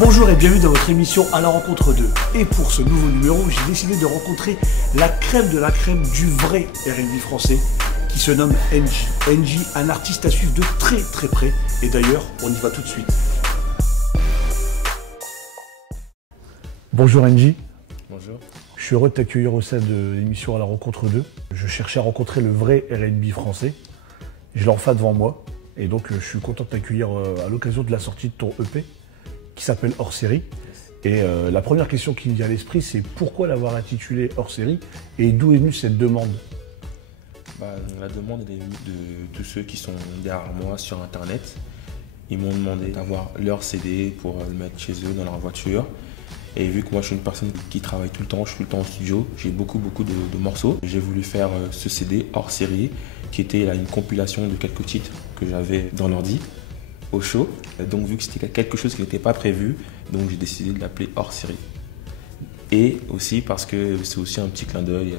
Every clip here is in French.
Bonjour et bienvenue dans votre émission À la rencontre d'eux. Et pour ce nouveau numéro, j'ai décidé de rencontrer la crème de la crème du vrai R&B français qui se nomme NJ. NJ, un artiste à suivre de très près. Et d'ailleurs, on y va tout de suite. Bonjour NJ. Bonjour. Je suis heureux de t'accueillir au sein de l'émission À la rencontre d'eux. Je cherchais à rencontrer le vrai R&B français. Je l'ai enfin devant moi. Et donc, je suis content de t'accueillir à l'occasion de la sortie de ton EP. Qui s'appelle Hors Série. Et la première question qui me vient à l'esprit, c'est pourquoi l'avoir intitulé Hors Série et d'où est venue cette demande? La demande est venue de tous ceux qui sont derrière moi sur Internet. Ils m'ont demandé d'avoir leur CD pour le mettre chez eux dans leur voiture. Et vu que moi je suis une personne qui travaille tout le temps, je suis tout le temps au studio, j'ai beaucoup de morceaux. J'ai voulu faire ce CD Hors Série qui était là, une compilation de quelques titres que j'avais dans l'ordi. Au chaud, donc vu que c'était quelque chose qui n'était pas prévu, donc j'ai décidé de l'appeler Hors Série. Et aussi parce que c'est aussi un petit clin d'œil,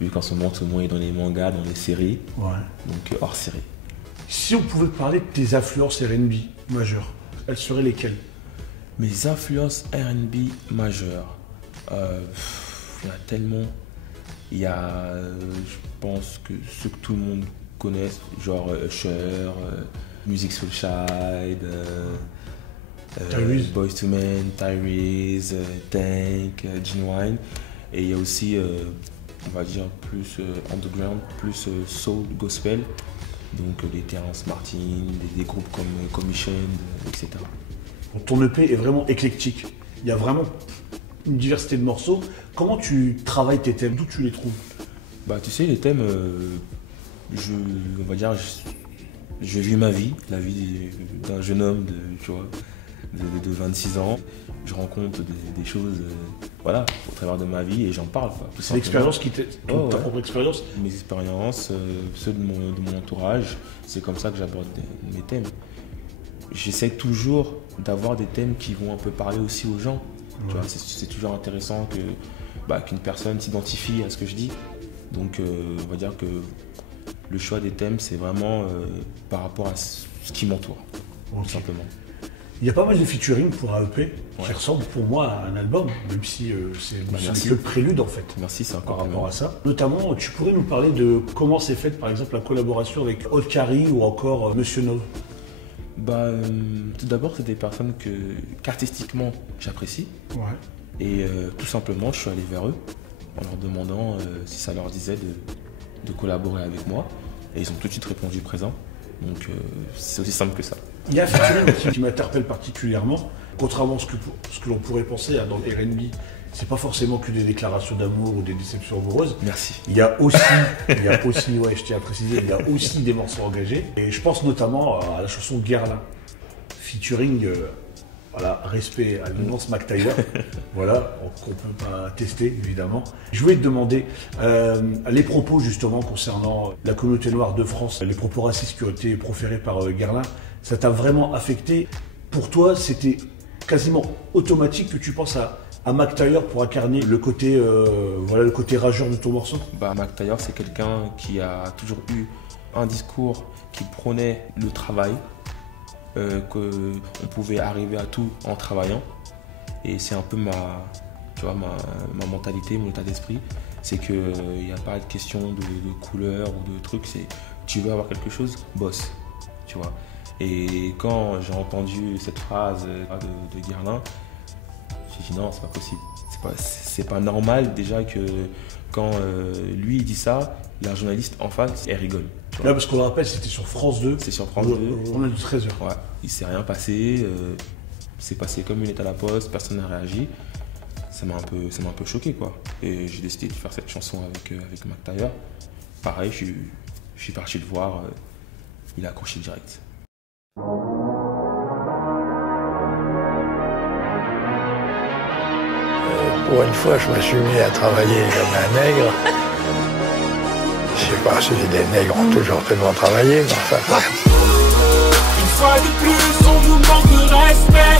vu qu'en ce moment tout le monde est dans les mangas, dans les séries, donc Hors Série. Si on pouvait parler de tes influences R&B majeures, elles seraient lesquelles? Mes influences R&B majeures, il y en a tellement. Il y a, je pense que ceux que tout le monde connaît, genre Usher, Musiq Soulchild, Boyz II Men, Tyrese, Tank, Ginuwine. Et il y a aussi, on va dire, plus underground, plus soul, gospel. Donc les Terrence Martin, des groupes comme Commission, etc. Ton EP est vraiment éclectique. Il y a vraiment une diversité de morceaux. Comment tu travailles tes thèmes? D'où tu les trouves? Tu sais, les thèmes, on va dire, je vis ma vie, la vie d'un jeune homme de 26 ans. Je rencontre des choses au travers de ma vie et j'en parle. C'est l'expérience qui t'est... ta propre expérience? Mes expériences, ceux de mon entourage, c'est comme ça que j'aborde mes thèmes. J'essaie toujours d'avoir des thèmes qui vont un peu parler aussi aux gens. Tu vois, c'est toujours intéressant qu'une personne s'identifie à ce que je dis. Donc on va dire que le choix des thèmes, c'est vraiment par rapport à ce qui m'entoure, tout simplement. Il y a pas mal de featuring pour un EP qui ressemble pour moi à un album, même si c'est que le prélude en fait. Merci, c'est encore par rapport à ça. Notamment, tu pourrais nous parler de comment s'est faite par exemple la collaboration avec Odkari ou encore Monsieur No? Tout d'abord, c'est des personnes qu'artistiquement j'apprécie. Et tout simplement, je suis allé vers eux en leur demandant si ça leur disait de collaborer avec moi. Et ils ont tout de suite répondu présent. Donc c'est aussi simple que ça. Il y a un featuring qui m'interpelle particulièrement. Contrairement à ce que l'on pourrait penser dans le R&B, c'est pas forcément que des déclarations d'amour ou des déceptions amoureuses. Merci. Il y a aussi, je tiens à préciser, il y a aussi des morceaux engagés. Et je pense notamment à la chanson Guerlain, featuring, respect à l'immense Mac Taylor, qu'on peut pas tester évidemment. Je voulais te demander les propos justement concernant la communauté noire de France, les propos racistes qui ont été proférés par Guerlain, ça t'a vraiment affecté? Pour toi, c'était quasiment automatique que tu penses à Mac Taylor pour incarner le côté rageur de ton morceau? Mac Taylor, c'est quelqu'un qui a toujours eu un discours qui prônait le travail, qu'on pouvait arriver à tout en travaillant. Et c'est un peu ma mentalité, mon état d'esprit. C'est qu'il n'y a pas de question de couleur ou de truc. C'est tu veux avoir quelque chose, bosse. Tu vois. Et quand j'ai entendu cette phrase de Guerlain, j'ai dit non, c'est pas possible. c'est pas normal déjà que quand lui il dit ça, la journaliste en face, elle rigole. Là, parce qu'on le rappelle, c'était sur France 2. C'est sur France 2. On a du 13h. Ouais, il s'est rien passé. C'est passé comme une lettre à la poste, personne n'a réagi. Ça m'a un peu choqué, quoi. Et j'ai décidé de faire cette chanson avec Mac Taylor. Pareil, je suis parti le voir. Il a accroché direct. Pour une fois, je me suis mis à travailler comme un nègre. Je sais pas si des nègres ont toujours tellement travaillé, mais enfin... Une fois de plus, on nous manque de respect.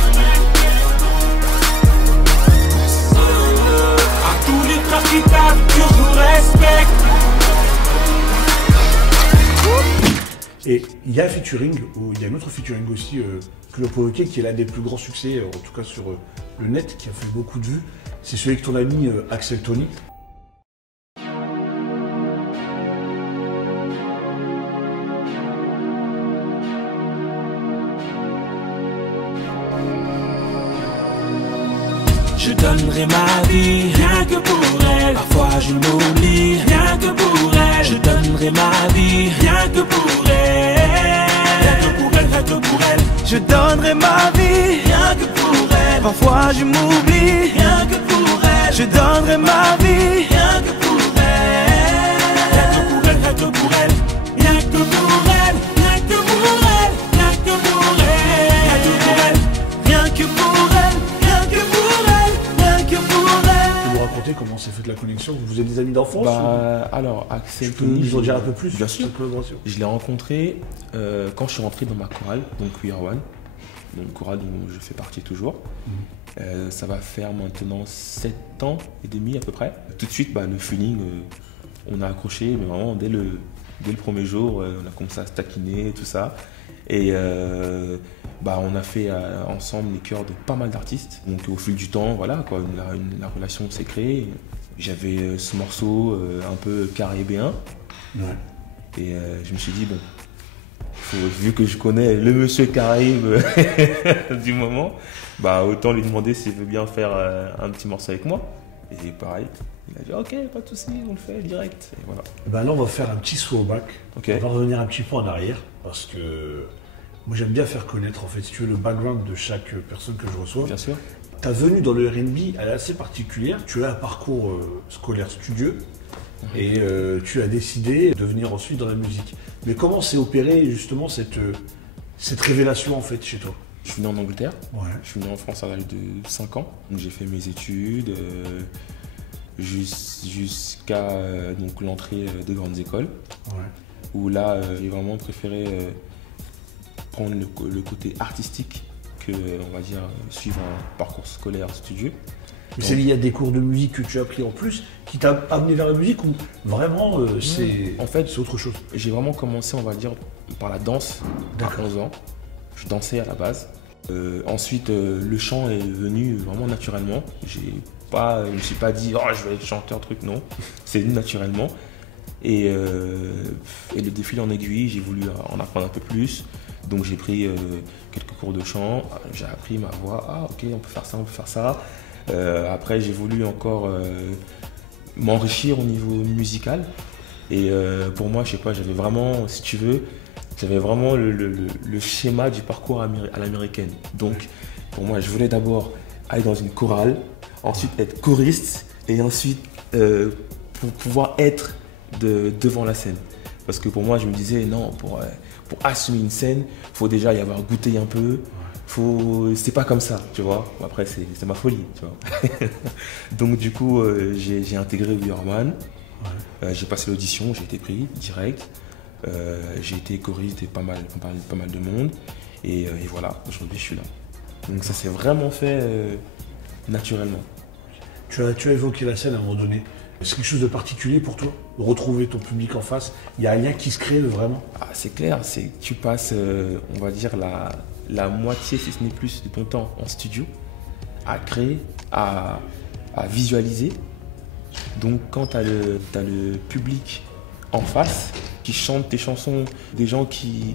À tous les trafiquables que je respecte. Et il y a un featuring, ou il y a un autre featuring aussi, Club Provoqué, qui est l'un des plus grands succès, en tout cas sur le net, qui a fait beaucoup de vues. C'est celui avec ton ami Axel Tony. Je donnerai ma vie, rien que pour elle. Parfois je m'oublie, rien que pour elle. Je donnerai ma vie, rien que pour elle. Rien que pour elle, rien que pour elle. Je donnerai ma vie, rien que pour elle. Parfois je m'oublie, rien que pour elle. Je donnerai ma vie, rien que pour elle. Rien que pour elle, rien que pour elle. Rien que pour elle, rien que pour elle. Rien que pour elle, rien que pour elle. Rien que pour elle, rien que pour elle. Rien que pour elle. Tu peux nous raconter comment s'est faite la connexion? Vous êtes des amis d'enfance? Alors, Axel Tu peux Tony, nous en dire un peu plus bien sur sûr. cette collaboration? Je l'ai rencontré quand je suis rentré dans ma chorale, donc We Are One, donc chorale dont je fais partie toujours. Ça va faire maintenant 7 ans et demi à peu près. Tout de suite, le feeling, on a accroché, mais vraiment dès le premier jour, on a commencé à se taquiner, tout ça. Et on a fait ensemble les chœurs de pas mal d'artistes. Donc au fil du temps, voilà, quoi, la relation s'est créée. J'avais ce morceau un peu caribéen. Ouais. Et je me suis dit, bon, vu que je connais le monsieur Caraïbe du moment, autant lui demander s'il veut bien faire un petit morceau avec moi. Et pareil, il a dit ok, pas de soucis, on le fait direct. Et voilà. Là, on va faire un petit throwback. Ok. On va revenir un petit peu en arrière parce que moi, j'aime bien faire connaître, en fait, si tu veux, le background de chaque personne que je reçois. Bien sûr. Ta venue dans le R&B, elle est assez particulière. Tu as un parcours scolaire studieux et tu as décidé de venir ensuite dans la musique. Mais comment s'est opérée justement cette révélation en fait chez toi? Je suis né en Angleterre. Ouais. Je suis né en France à l'âge de 5 ans. Donc j'ai fait mes études jusqu'à l'entrée des grandes écoles. Ouais. Où là, j'ai vraiment préféré prendre le côté artistique que, on va dire, suivre un parcours scolaire studieux. Mais c'est lié à des cours de musique que tu as pris en plus qui t'a amené vers la musique ou vraiment En fait, c'est autre chose? J'ai vraiment commencé, on va dire, par la danse à D'accord. 11 ans. Je dansais à la base. Ensuite, le chant est venu vraiment naturellement. Je me suis pas dit, oh, je vais être chanteur, truc, non. C'est venu naturellement. Et le défil en aiguille, j'ai voulu en apprendre un peu plus. Donc j'ai pris quelques cours de chant, j'ai appris ma voix. Ah ok, on peut faire ça, on peut faire ça. Après, j'ai voulu encore m'enrichir au niveau musical. Et pour moi, je sais pas, j'avais vraiment, si tu veux, j'avais vraiment le schéma du parcours à l'américaine. Donc, pour moi, je voulais d'abord aller dans une chorale, ensuite être choriste, et ensuite pour pouvoir être devant la scène. Parce que pour moi, je me disais, non, pour assumer une scène, il faut déjà y avoir goûté un peu. C'est pas comme ça, tu vois. Après, c'est ma folie, tu vois. Donc, du coup, j'ai intégré We Are One. Ouais. J'ai passé l'audition, j'ai été pris direct. J'ai été choriste et pas mal de monde. Et voilà, aujourd'hui, je suis là. Donc, ça s'est vraiment fait naturellement. Tu as évoqué la scène à un moment donné. C'est quelque chose de particulier pour toi? Retrouver ton public en face, il y a un lien qui se crée vraiment? C'est clair, tu passes, on va dire, la moitié, si ce n'est plus, de ton temps en studio, à créer, à visualiser. Donc quand tu as le public en face, qui chante tes chansons, des gens qui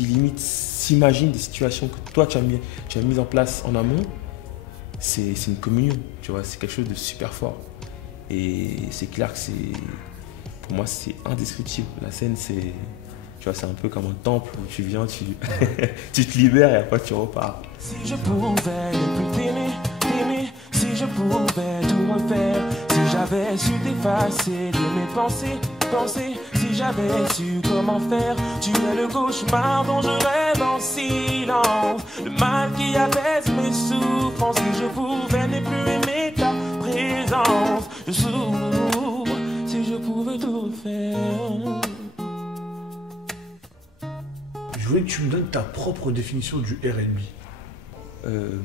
limite s'imaginent des situations que toi tu as mis en place en amont, c'est une communion, tu vois, c'est quelque chose de super fort. Et c'est clair que pour moi, c'est indescriptible. La scène, tu vois, c'est un peu comme un temple où tu viens, tu te libères et après tu repars. Si je pouvais ne plus t'aimer, si je pouvais tout refaire, si j'avais su t'effacer de mes pensées, si j'avais su comment faire, tu es le cauchemar dont je rêve en silence, le mal qui apaise mes souffrances. Si je pouvais ne plus aimer ta présence, je souffre, si je pouvais tout refaire. Je voulais que tu me donnes ta propre définition du R&B.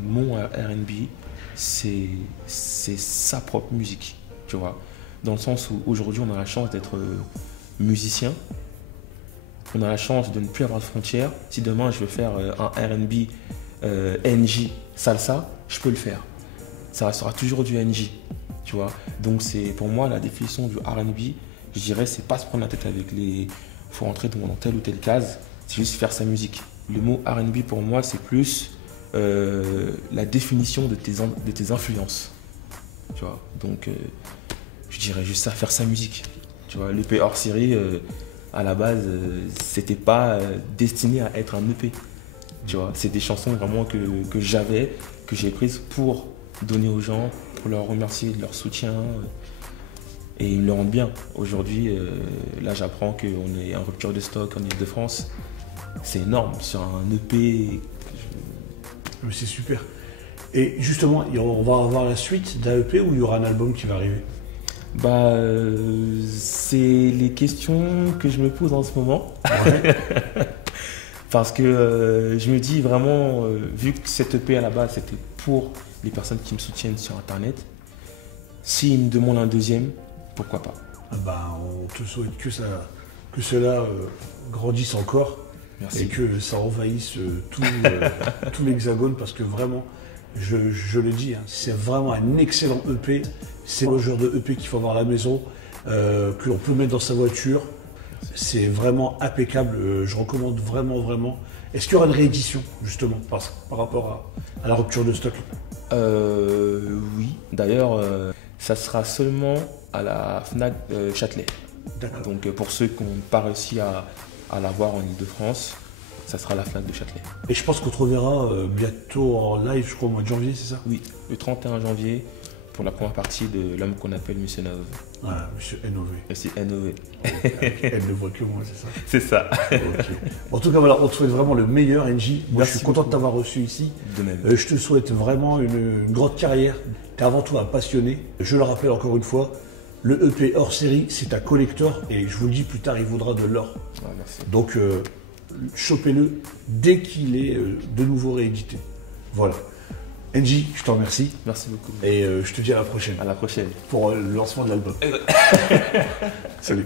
Mon R&B, c'est sa propre musique, tu vois. Dans le sens où aujourd'hui, on a la chance d'être musicien. On a la chance de ne plus avoir de frontières. Si demain, je veux faire un R&B NJ salsa, je peux le faire. Ça restera toujours du NJ, tu vois. Donc, c'est pour moi, la définition du R&B, je dirais, c'est pas se prendre la tête avec les... faut rentrer dans telle ou telle case. C'est juste faire sa musique. Le mot R&B, pour moi, c'est plus... la définition de tes influences, tu vois. Donc je dirais juste ça, faire sa musique, tu vois. L'EP hors série à la base c'était pas destiné à être un EP, tu vois. C'est des chansons vraiment que j'ai prises pour donner aux gens, pour leur remercier de leur soutien, et ils me le rendent bien. Aujourd'hui là j'apprends qu'on est en rupture de stock en Ile-de-France. C'est énorme sur un EP. Mais c'est super. Et justement, on va avoir la suite d'un EP ou il y aura un album qui va arriver? C'est les questions que je me pose en ce moment. Ouais. Parce que je me dis vraiment, vu que cette EP à la base c'était pour les personnes qui me soutiennent sur internet, s'ils me demandent un deuxième, pourquoi pas? On te souhaite que cela grandisse encore. Merci. Et que ça envahisse tout l'hexagone, parce que vraiment, je le dis, hein, c'est vraiment un excellent EP. C'est le genre de EP qu'il faut avoir à la maison, que l'on peut mettre dans sa voiture. C'est vraiment impeccable, je recommande vraiment. Est-ce qu'il y aura une réédition, justement, par rapport à la rupture de stock? Oui, d'ailleurs, ça sera seulement à la Fnac Châtelet. D'accord. Donc pour ceux qui n'ont pas réussi à l'avoir en Ile-de-France, ça sera la Fnac de Châtelet. Et je pense qu'on te reverra bientôt en live, je crois, au mois de janvier, c'est ça? Oui, le 31 janvier, pour la première partie de l'homme qu'on appelle Monsieur Nov. Ah, Monsieur NOV. Monsieur NOV. Elle ne voit que moi, c'est ça? C'est ça. Okay. En tout cas, voilà, on te souhaite vraiment le meilleur, NJ. Moi, Merci je suis content beaucoup de t'avoir reçu ici. De même. Je te souhaite vraiment une grande carrière. Tu es avant tout un passionné. Je le rappelle encore une fois, le EP hors série, c'est un collector et je vous le dis, plus tard, il vaudra de l'or. Ah, merci. Donc, chopez-le dès qu'il est de nouveau réédité. Voilà. NJ, je te remercie. Merci beaucoup. Et je te dis à la prochaine. À la prochaine. Pour le lancement de l'album. Salut.